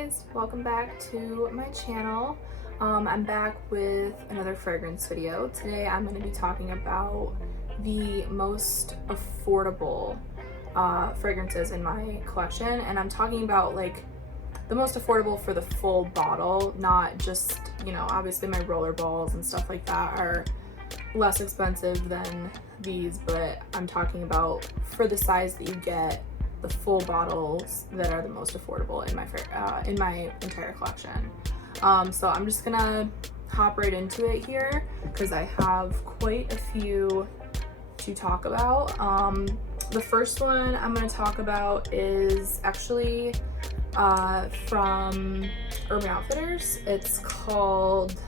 guys, welcome back to my channel. I'm back with another fragrance video. Today I'm going to be talking about the most affordable fragrances in my collection, and I'm talking about like the most affordable for the full bottle, not just, you know, obviously my roller balls and stuff like that are less expensive than these, but I'm talking about for the size that you get, the full bottles that are the most affordable in my entire collection. So I'm just gonna hop right into it here because I have quite a few to talk about. The first one I'm gonna talk about is actually from Urban Outfitters. It's called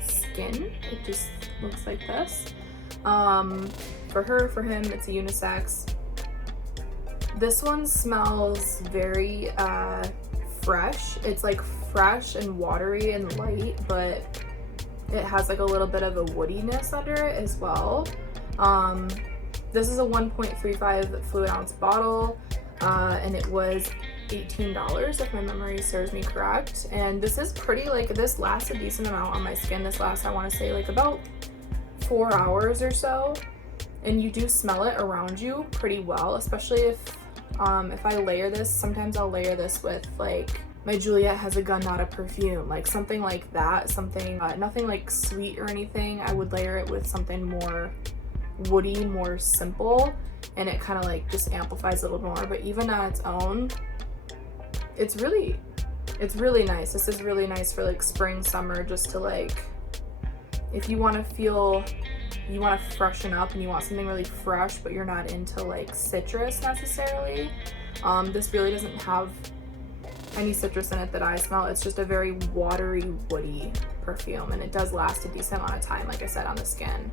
Skin. It just looks like this. For her, for him, it's a unisex. This one smells very fresh. It's like fresh and watery and light, but it has like a little bit of a woodiness under it as well. This is a 1.35 fluid ounce bottle, and it was $18 if my memory serves me correct. And this is pretty, like, this lasts a decent amount on my skin. This lasts, I want to say, like about 4 hours or so, and you do smell it around you pretty well, especially if I layer this. Sometimes I'll layer this with, like, my Juliet Has a Gun Not a Perfume, like something like that, something nothing like sweet or anything. I would layer it with something more woody, more simple, and it kind of like just amplifies a little more. But even on its own, it's really nice. This is really nice for like spring, summer, just to like, if you want to feel, you want to freshen up and you want something really fresh, but you're not into like citrus necessarily. This really doesn't have any citrus in it that I smell. It's just a very watery, woody perfume, and it does last a decent amount of time, like I said, on the skin.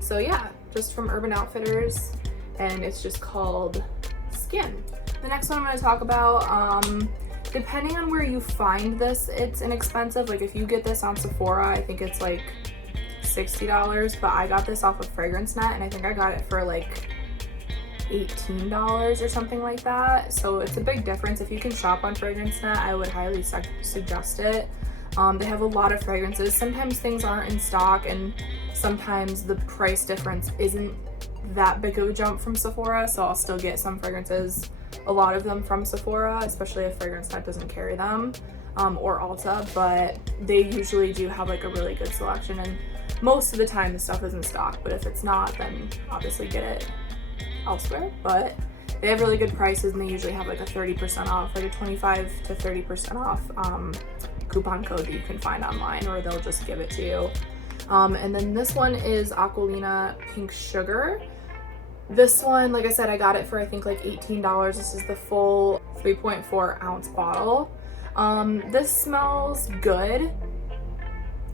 So yeah, just from Urban Outfitters, and it's just called Skin. The next one I'm going to talk about, depending on where you find this, it's inexpensive. Like if you get this on Sephora, I think it's like $60, but I got this off of Fragrance Net, and I think I got it for like $18 or something like that. So it's a big difference. If you can shop on Fragrance Net, I would highly suggest it. They have a lot of fragrances. Sometimes things aren't in stock, and sometimes the price difference isn't that big of a jump from Sephora, so I'll still get some fragrances, a lot of them from Sephora, especially if Fragrance Net doesn't carry them, or Ulta, but they usually do have like a really good selection, and most of the time the stuff is in stock, but if it's not, then obviously get it elsewhere. But they have really good prices, and they usually have like a 30% off, like a 25 to 30% off coupon code that you can find online, or they'll just give it to you. And then this one is Aquolina Pink Sugar. This one, like I said, I got it for I think like $18. This is the full 3.4 ounce bottle. This smells good.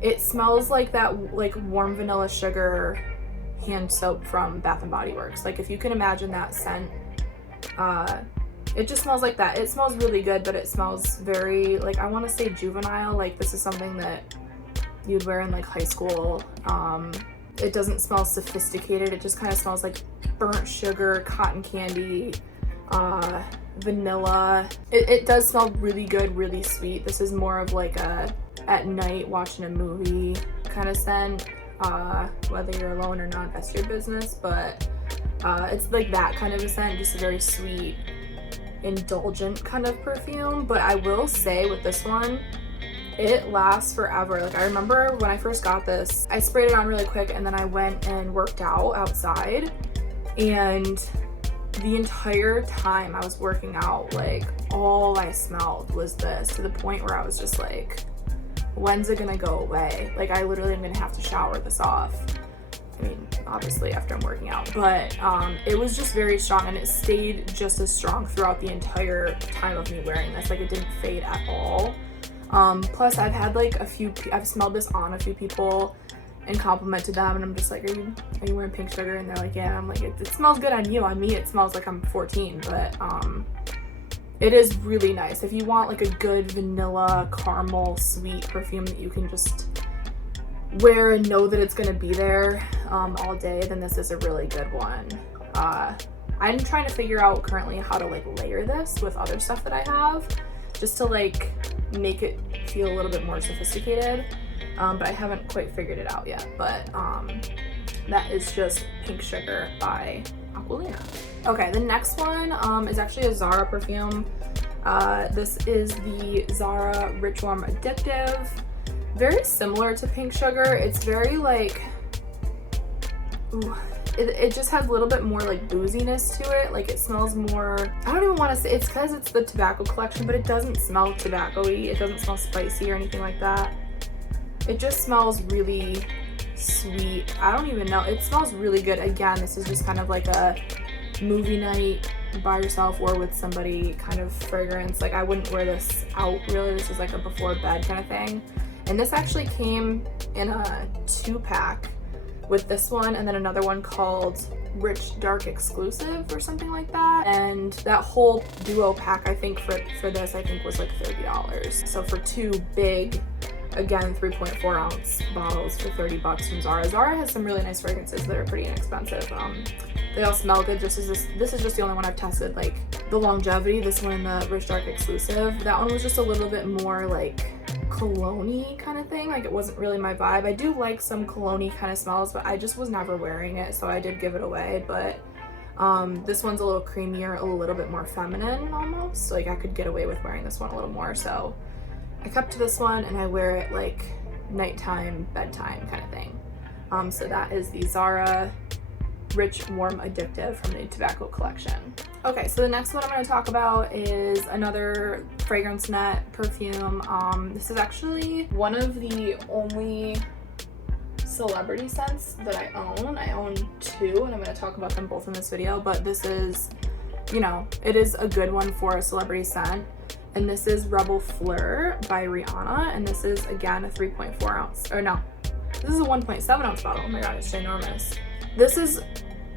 It smells like that like warm vanilla sugar hand soap from Bath and Body Works. Like if you can imagine that scent, it just smells like that. It smells really good, but it smells very, like, I want to say juvenile. Like this is something that you'd wear in like high school. It doesn't smell sophisticated. It just kind of smells like burnt sugar, cotton candy, vanilla. It does smell really good, really sweet. This is more of like a at night watching a movie kind of scent. Whether you're alone or not, that's your business, but it's like that kind of a scent, just a very sweet, indulgent kind of perfume. But I will say with this one, it lasts forever. Like I remember when I first got this, I sprayed it on really quick, and then I went and worked out outside, and the entire time I was working out, like all I smelled was this, to the point where I was just like, when's it gonna go away? Like I literally am gonna have to shower this off. I mean, obviously after I'm working out, but it was just very strong, and it stayed just as strong throughout the entire time of me wearing this. Like it didn't fade at all. Plus I've had like I've smelled this on a few people and complimented them, and I'm just like, are you wearing pink sugar? And they're like, yeah. I'm like, it smells good on you. On me it smells like I'm 14, but it is really nice. If you want like a good vanilla caramel sweet perfume that you can just wear and know that it's gonna be there all day, then this is a really good one. I'm trying to figure out currently how to like layer this with other stuff that I have. just to like make it feel a little bit more sophisticated. But I haven't quite figured it out yet. But that is just Pink Sugar by Aquolina. Okay, the next one is actually a Zara perfume. This is the Zara-Rich Warm Addictive. Very similar to Pink Sugar. It's very like, ooh, it just has a little bit more like booziness to it. Like it smells more, I don't even want to say, it's because it's the tobacco collection, but it doesn't smell tobacco-y. It doesn't smell spicy or anything like that. It just smells really sweet. I don't even know. It smells really good. Again, this is just kind of like a movie night by yourself or with somebody kind of fragrance. Like I wouldn't wear this out really. This is like a before bed kind of thing. And this actually came in a 2-pack with this one and then another one called Rich Dark Exclusive or something like that. And that whole duo pack, I think for this, I think was like $30. So for 2 big, again, 3.4 ounce bottles for $30 from Zara. Zara has some really nice fragrances that are pretty inexpensive. They all smell good. This is just the only one I've tested, like the longevity. This one, the Rich Dark Exclusive, that one was just a little bit more like cologne-y kind of thing. Like it wasn't really my vibe. I do like some cologne-y kind of smells, but I just was never wearing it, so I did give it away. But this one's a little creamier, a little bit more feminine almost. Like I could get away with wearing this one a little more, so I kept this one and I wear it like nighttime, bedtime kind of thing. So that is the Zara Rich Warm Addictive from the Tobacco Collection. Okay, so the next one I'm going to talk about is another fragrance net perfume. This is actually one of the only celebrity scents that I own. I own 2 and I'm going to talk about them both in this video, but this is, you know, it is a good one for a celebrity scent. And this is Reb'l Fleur by Rihanna, and this is again a 3.4 ounce, or no, this is a 1.7 ounce bottle. Oh my god, it's ginormous. This is,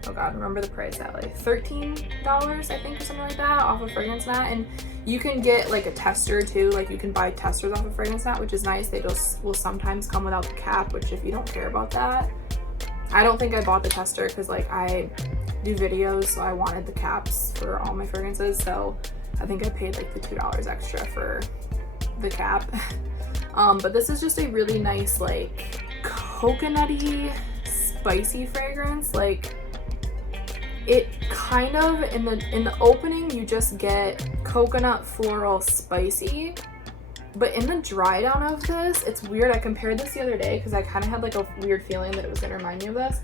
oh god, remember the price at like $13, I think, or something like that, off of Fragrance Net. And you can get like a tester too, like you can buy testers off of Fragrance Net, which is nice. They just will sometimes come without the cap, which if you don't care about that, I don't think I bought the tester because like I do videos, so I wanted the caps for all my fragrances, so I think I paid like the $2 extra for the cap. But this is just a really nice like coconutty, spicy fragrance. Like it kind of, in the opening you just get coconut, floral, spicy. But in the dry down of this, it's weird. I compared this the other day because I kind of had like a weird feeling that it was gonna remind me of this.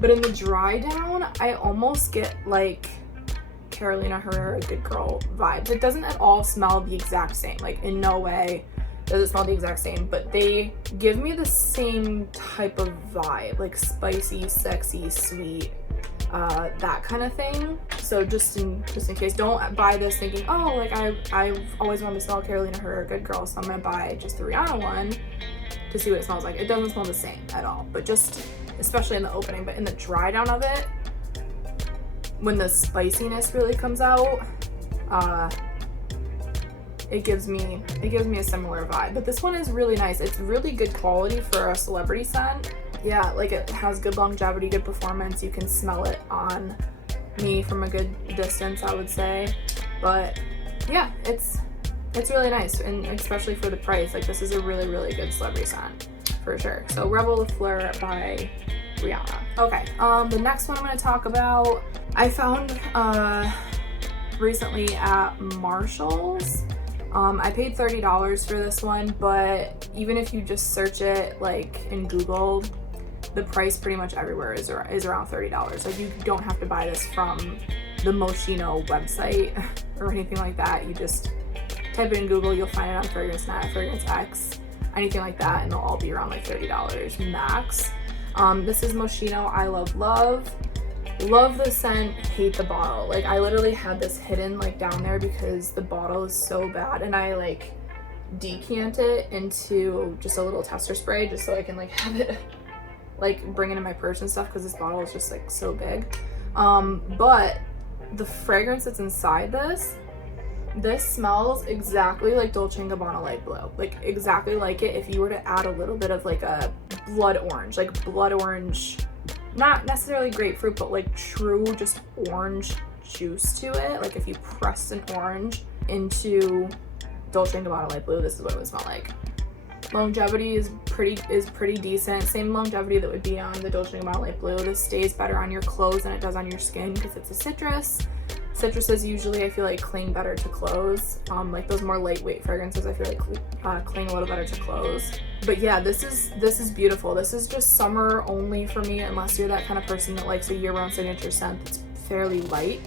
But in the dry down, I almost get like Carolina Herrera Good Girl vibes. It doesn't at all smell the exact same. Like in no way does it smell the exact same, but they give me the same type of vibe, like spicy, sexy, sweet, that kind of thing. So just in case, don't buy this thinking, oh, like I've always wanted to smell Carolina Herrera Good Girl, so I'm gonna buy just the Rihanna one to see what it smells like. It doesn't smell the same at all, but just especially in the opening. But in the dry down of it, when the spiciness really comes out, it gives me a similar vibe. But this one is really nice. It's really good quality for a celebrity scent. Yeah, like it has good longevity, good performance. You can smell it on me from a good distance, I would say. But yeah, it's really nice, and especially for the price. Like this is a really, really good celebrity scent for sure. So Reb'l Fleur by Rihanna. Okay, the next one I'm going to talk about, I found recently at Marshall's. I paid $30 for this one, but even if you just search it like in Google, the price pretty much everywhere is around $30. Like you don't have to buy this from the Mochino website or anything like that. You just type it in Google, you'll find it on Fragrance Net, Fragrance X, anything like that, and they'll all be around like $30 max. This is Mochino I Love the scent, hate the bottle. Like I literally had this hidden like down there because the bottle is so bad, and I like decant it into just a little tester spray just so I can like have it like bring it in my purse and stuff, because this bottle is just like so big. But the fragrance that's inside this smells exactly like Dolce & Gabbana Light Blue. Like exactly like it if you were to add a little bit of like a blood orange, not necessarily grapefruit, but like true just orange juice to it. Like if you pressed an orange into Dolce & Gabbana Light Blue, this is what it would smell like. Longevity is pretty decent. Same longevity that would be on the Dolce & Gabbana Light Blue. This stays better on your clothes than it does on your skin because it's a citrus. Citruses usually I feel like cling better to clothes. Like those more lightweight fragrances I feel like cling a little better to clothes. But yeah, this is beautiful. This is just summer only for me unless you're that kind of person that likes a year-round signature scent that's fairly light.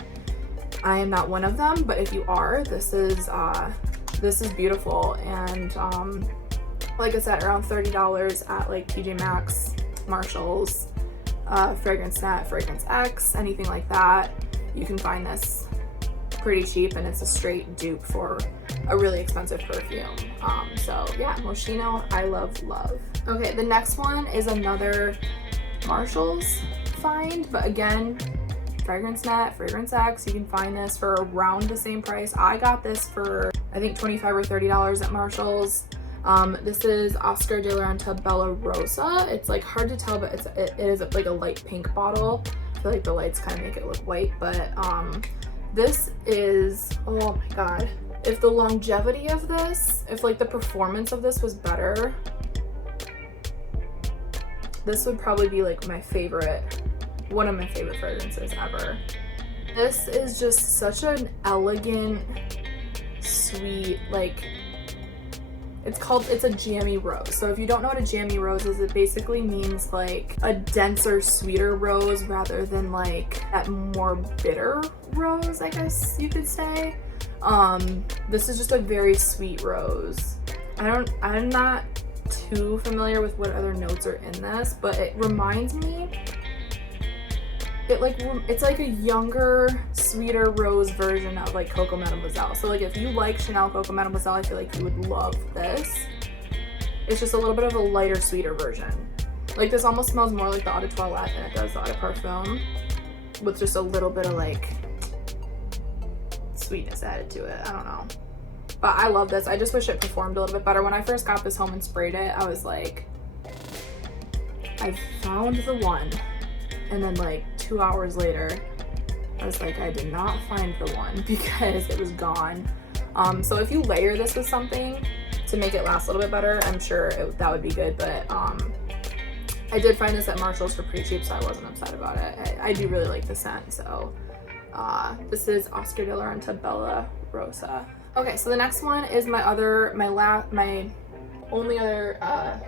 I am not one of them, but if you are, this is beautiful. And like I said, around $30 at like TJ Maxx, Marshalls, Fragrance Net, Fragrance X, anything like that. You can find this pretty cheap, and it's a straight dupe for a really expensive perfume. So yeah, Mochino, I love. Okay, the next one is another Marshalls find, but again, Fragrance Net, Fragrance X, you can find this for around the same price. I got this for I think $25 or $30 at Marshalls. This is Oscar de la Renta Bella Rosa. It's like hard to tell, but it is like a light pink bottle. I feel like the lights kind of make it look white, but this is, oh my god, if the longevity of this, if like the performance of this was better, this would probably be like my favorite, one of my favorite fragrances ever. This is just such an elegant, sweet, like, it's a jammy rose. So if you don't know what a jammy rose is, it basically means like a denser, sweeter rose rather than like that more bitter rose, I guess you could say. This is just a very sweet rose. I'm not too familiar with what other notes are in this, but it reminds me, it's like a younger, sweeter rose version of like Coco Mademoiselle. So like if you like Chanel Coco Mademoiselle, I feel like you would love this. It's just a little bit of a lighter, sweeter version. Like this almost smells more like the Eau de Toilette than it does the Eau de Parfum, with just a little bit of like sweetness added to it. I don't know. But I love this. I just wish it performed a little bit better. When I first got this home and sprayed it, I was like, I've found the one. And then like 2 hours later, I was like, I did not find the one because it was gone. So if you layer this with something to make it last a little bit better, I'm sure that would be good. But I did find this at Marshalls for pretty cheap, so I wasn't upset about it. I do really like the scent. So this is Oscar de la Renta Bella Rosa. Okay, so the next one is my only other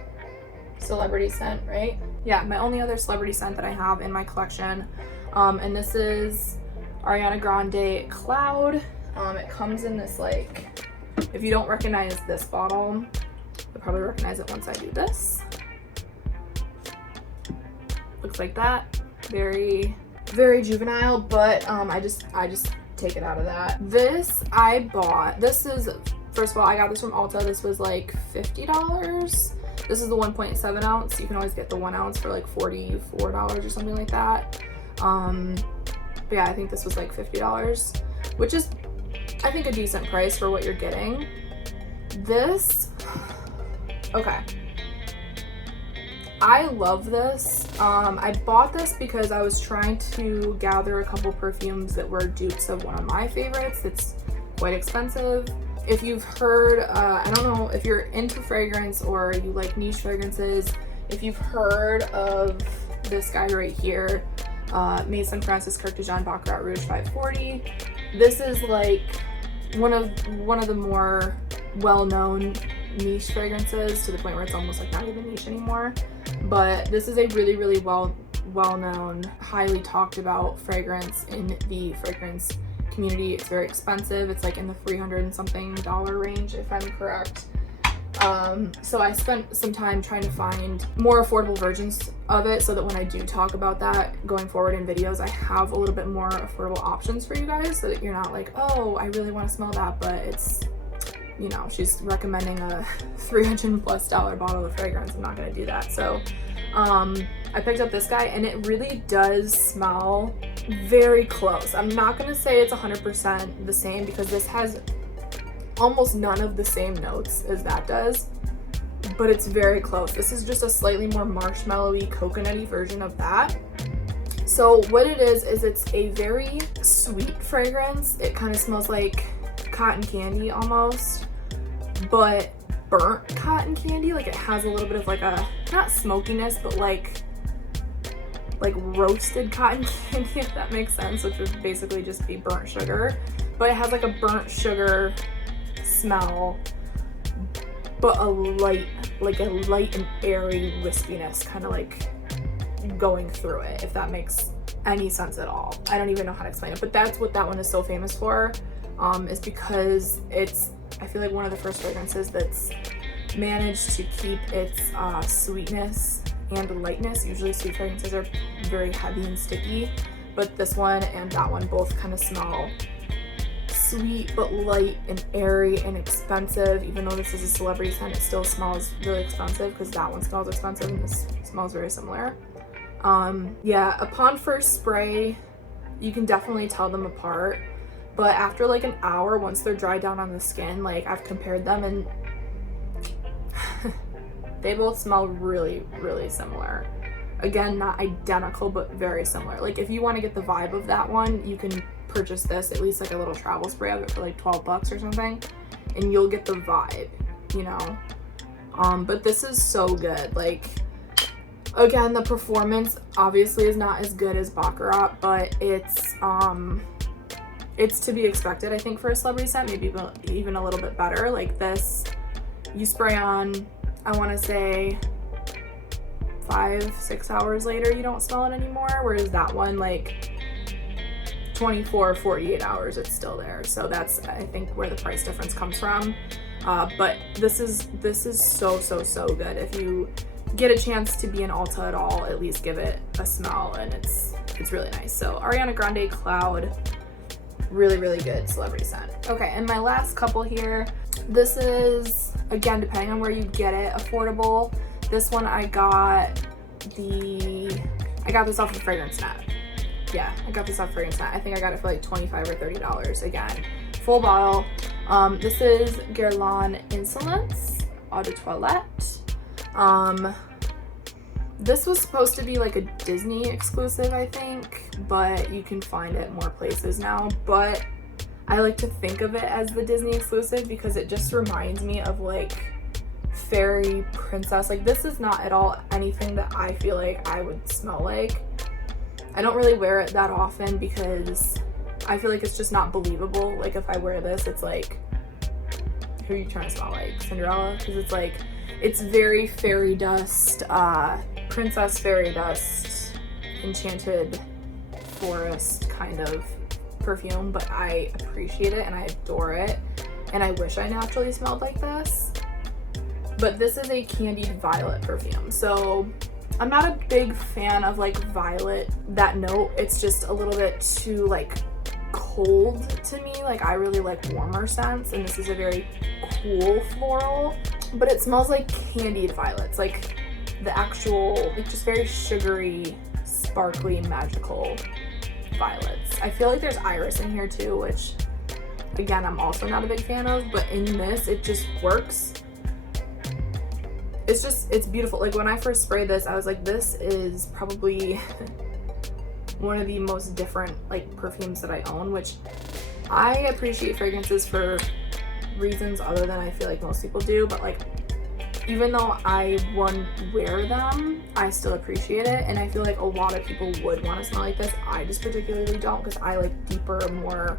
celebrity scent, right? Yeah, my only other celebrity scent that I have in my collection. And this is Ariana Grande Cloud. It comes in this, like, if you don't recognize this bottle, you'll probably recognize it once I do this. Looks like that. Very, very juvenile, but I just take it out of that. This I bought. This is, first of all, I got this from Ulta. This was like $50. This is the 1.7 ounce. You can always get the 1 ounce for like $44 or something like that. But yeah, I think this was like $50, which is, I think, a decent price for what you're getting. This, okay. I love this. I bought this because I was trying to gather a couple perfumes that were dupes of one of my favorites. It's quite expensive. If you've heard, I don't know if you're into fragrance or you like niche fragrances, if you've heard of this guy right here, Maison Francis Kurkdjian Baccarat Rouge 540. This is like one of the more well-known niche fragrances, to the point where it's almost like not even niche anymore. But this is a really, really well-known, highly talked about fragrance in the fragrance community. It's very expensive. It's like in the $300 and something range, if I'm correct. So I spent some time trying to find more affordable versions of it, so that when I do talk about that going forward in videos, I have a little bit more affordable options for you guys, so that you're not like, oh, I really want to smell that, but it's, you know, she's recommending a $300+ bottle of fragrance. I'm not going to do that. So I picked up this guy, and it really does smell very close. I'm not going to say it's 100% the same, because this has almost none of the same notes as that does, but it's very close. This is just a slightly more marshmallowy, coconutty version of that. So what it is it's a very sweet fragrance. It kind of smells like cotton candy almost. but burnt cotton candy. Like it has a little bit of like a, not smokiness, but like roasted cotton candy, if that makes sense, which would basically just be burnt sugar. But it has like a burnt sugar smell, but a light and airy wispiness kind of like going through it, if that makes any sense at all. I don't even know how to explain it, but that's what that one is so famous for, is because it's, I feel like, one of the first fragrances that's managed to keep its sweetness and lightness. Usually sweet fragrances are very heavy and sticky, but this one and that one both kind of smell sweet but light and airy and expensive. Even though this is a celebrity scent, it still smells really expensive because that one smells expensive and this smells very similar. Yeah, upon first spray, you can definitely tell them apart, but after like an hour, once they're dried down on the skin, like I've compared them and they both smell really, really similar. Again, not identical, but very similar. Like if you want to get the vibe of that one, you can purchase this, at least like a little travel spray of it for like 12 bucks or something, and you'll get the vibe, you know? But this is so good. Like, again, the performance obviously is not as good as Baccarat, but it's to be expected, I think, for a celebrity scent, maybe even a little bit better. Like this, you spray on, I want to say 5-6 hours later, you don't smell it anymore, whereas that one, like 24-48 hours, it's still there. So that's, I think, where the price difference comes from. But this is so good. If you get a chance to be in Ulta at all, at least give it a smell, and it's really nice. So Ariana Grande Cloud, really, really good celebrity scent. Okay, and my last couple here, this is, again, depending on where you get it, affordable. This one I got this off of Fragrance Net. Yeah, I got this off Fragrance Net. I think I got it for like $25 or $30. Again, full bottle. This is Guerlain Insolence Eau de Toilette. This was supposed to be like a Disney exclusive, I think, but you can find it more places now. But I like to think of it as the Disney exclusive because it just reminds me of like fairy princess. Like this is not at all anything that I feel like I would smell like. I don't really wear it that often because I feel like it's just not believable. Like if I wear this, it's like, who are you trying to smell like? Cinderella? Because it's like, it's very fairy dust, princess fairy dust, enchanted forest kind of perfume, but I appreciate it and I adore it, and I wish I naturally smelled like this. But this is a candied violet perfume, so I'm not a big fan of like violet, that note. It's just a little bit too like cold to me. Like I really like warmer scents, and this is a very cool floral, but it smells like candied violets, like the actual, like just very sugary, sparkly, magical violets. I feel like there's iris in here too, which again, I'm also not a big fan of, but in this, it just works. It's beautiful. Like when I first sprayed this, I was like, this is probably one of the most different like perfumes that I own, which I appreciate fragrances for reasons other than I feel like most people do, but like even though I wear them, I still appreciate it, and I feel like a lot of people would want to smell like this. I just particularly don't, because I like deeper, more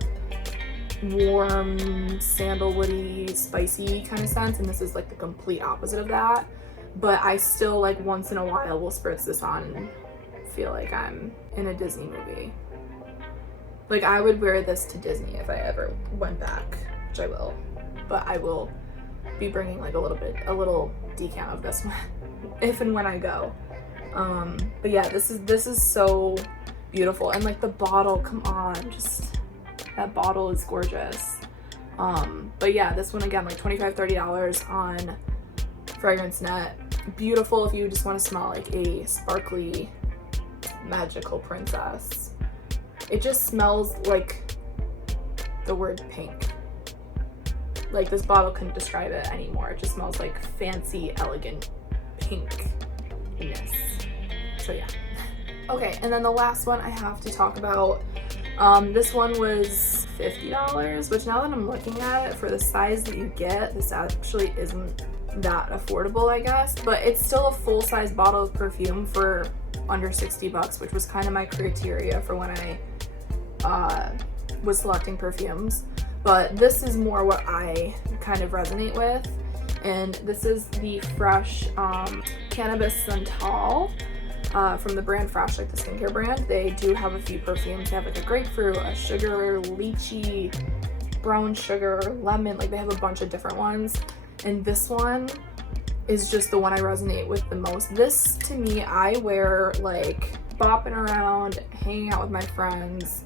warm, sandalwoody, spicy kind of scents, and this is like the complete opposite of that. But I still, like, once in a while will spritz this on and feel like I'm in a Disney movie. Like I would wear this to Disney if I ever went back, which I will, but I will be bringing like a little decant of this one if and when I go. But yeah, this is so beautiful, and like the bottle, come on, just that bottle is gorgeous. But yeah, this one again, like $25-$30 on Fragrance Net. Beautiful if you just want to smell like a sparkly, magical princess. It just smells like the word pink. Like this bottle couldn't describe it anymore. It just smells like fancy, elegant pinkness. So yeah. Okay, and then the last one I have to talk about, This one was $50, which now that I'm looking at it, for the size that you get, this actually isn't that affordable, I guess. But it's still a full-size bottle of perfume for under 60 bucks, which was kind of my criteria for when I was selecting perfumes. But this is more what I kind of resonate with. And this is the Fresh Cannabis Santal. From the brand Fresh, like the skincare brand. They do have a few perfumes. They have like a grapefruit, a sugar, lychee, brown sugar, lemon, like they have a bunch of different ones. And this one is just the one I resonate with the most. This, to me, I wear like bopping around, hanging out with my friends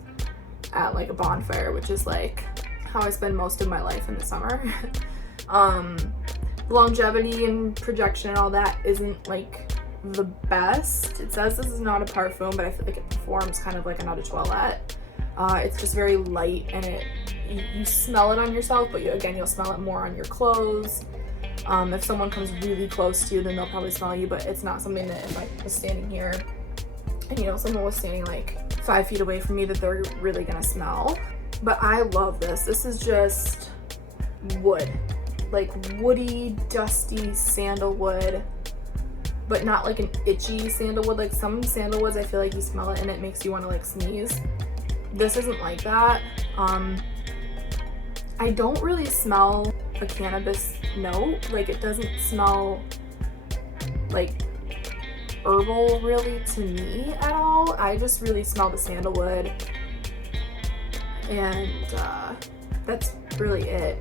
at like a bonfire, which is like how I spend most of my life in the summer. Longevity and projection and all that isn't like the best. It says this is not a parfum, but I feel like it performs kind of like an eau de toilette. It's just very light, and you smell it on yourself, but you'll smell it more on your clothes. If someone comes really close to you, then they'll probably smell you, but it's not something that if I was standing here and someone was standing like 5 feet away from me, that they're really gonna smell. But I love this. This is just wood, like woody, dusty sandalwood, but not like an itchy sandalwood. Like some sandalwoods, I feel like you smell it and it makes you want to like sneeze. This isn't like that. I don't really smell a cannabis note. Like it doesn't smell like herbal really to me at all. I just really smell the sandalwood, and that's really it.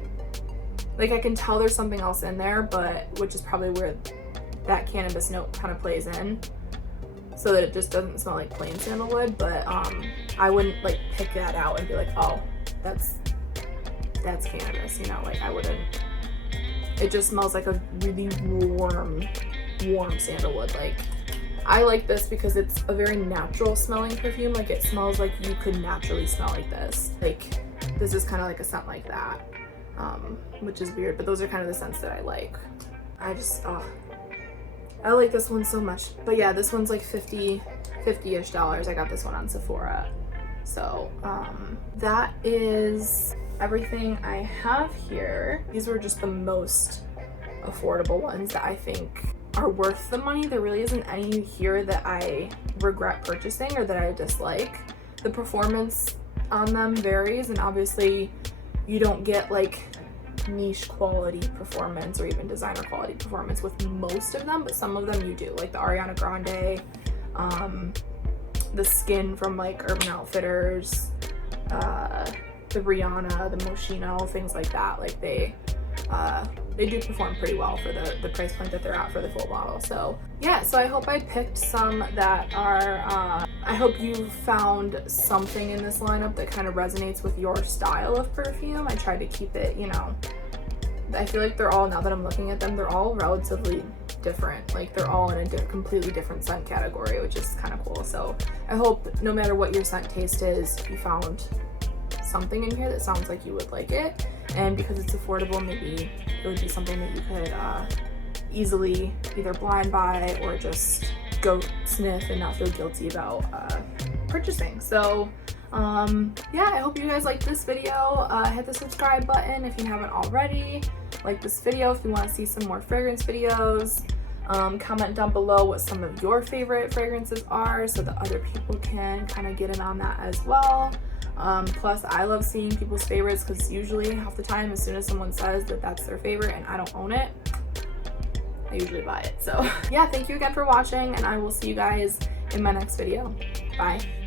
Like I can tell there's something else in there, but which is probably where that cannabis note kind of plays in, so that it just doesn't smell like plain sandalwood. But I wouldn't like pick that out and be like, oh, that's cannabis, like I wouldn't. It just smells like a really warm sandalwood. Like I like this because it's a very natural smelling perfume. Like it smells like you could naturally smell like this. Like this is kind of like a scent like that, which is weird, but those are kind of the scents that I like. I like this one so much. But yeah, this one's like $50-ish dollars. I got this one on Sephora. So that is everything I have here. These were just the most affordable ones that I think are worth the money. There really isn't any here that I regret purchasing or that I dislike. The performance on them varies, and obviously you don't get like niche quality performance or even designer quality performance with most of them, but some of them you do, like the Ariana Grande, the Skin from like Urban Outfitters, the Rihanna, the Mochino, things like that. Like they do perform pretty well for the price point that they're at for the full bottle. So yeah, so I hope I picked some that are, I hope you found something in this lineup that kind of resonates with your style of perfume. I tried to keep it, I feel like they're all, now that I'm looking at them, they're all relatively different. Like they're all in a completely different scent category, which is kind of cool. So I hope no matter what your scent taste is, you found something in here that sounds like you would like it. And because it's affordable, maybe it would be something that you could easily either blind buy or just go sniff and not feel guilty about purchasing. So yeah, I hope you guys liked this video. Hit the subscribe button if you haven't already. Like this video if you want to see some more fragrance videos. Comment down below what some of your favorite fragrances are so that other people can kind of get in on that as well. Plus I love seeing people's favorites, because usually half the time as soon as someone says that that's their favorite and I don't own it, I usually buy it. So yeah, thank you again for watching, and I will see you guys in my next video. Bye.